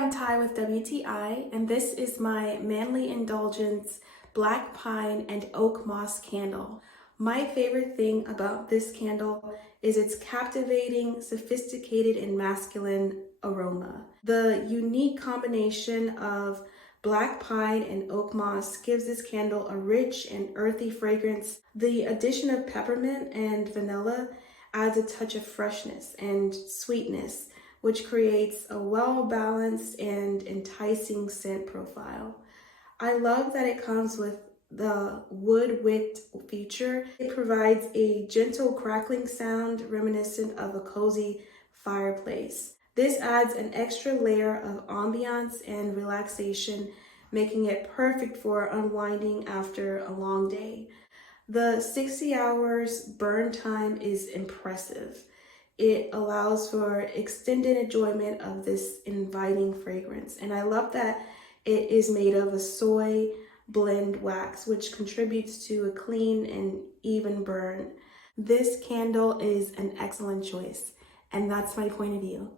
I'm Ty with WTI, and this is my Manly Indulgence Black Pine and Oak Moss candle. My favorite thing about this candle is its captivating, sophisticated, and masculine aroma. The unique combination of black pine and oak moss gives this candle a rich and earthy fragrance. The addition of peppermint and vanilla adds a touch of freshness and sweetness, which creates a well-balanced and enticing scent profile. I love that it comes with the wood wick feature. It provides a gentle crackling sound reminiscent of a cozy fireplace. This adds an extra layer of ambiance and relaxation, making it perfect for unwinding after a long day. The 60 hours burn time is impressive. It allows for extended enjoyment of this inviting fragrance. And I love that it is made of a soy blend wax, which contributes to a clean and even burn. This candle is an excellent choice, and that's my point of view.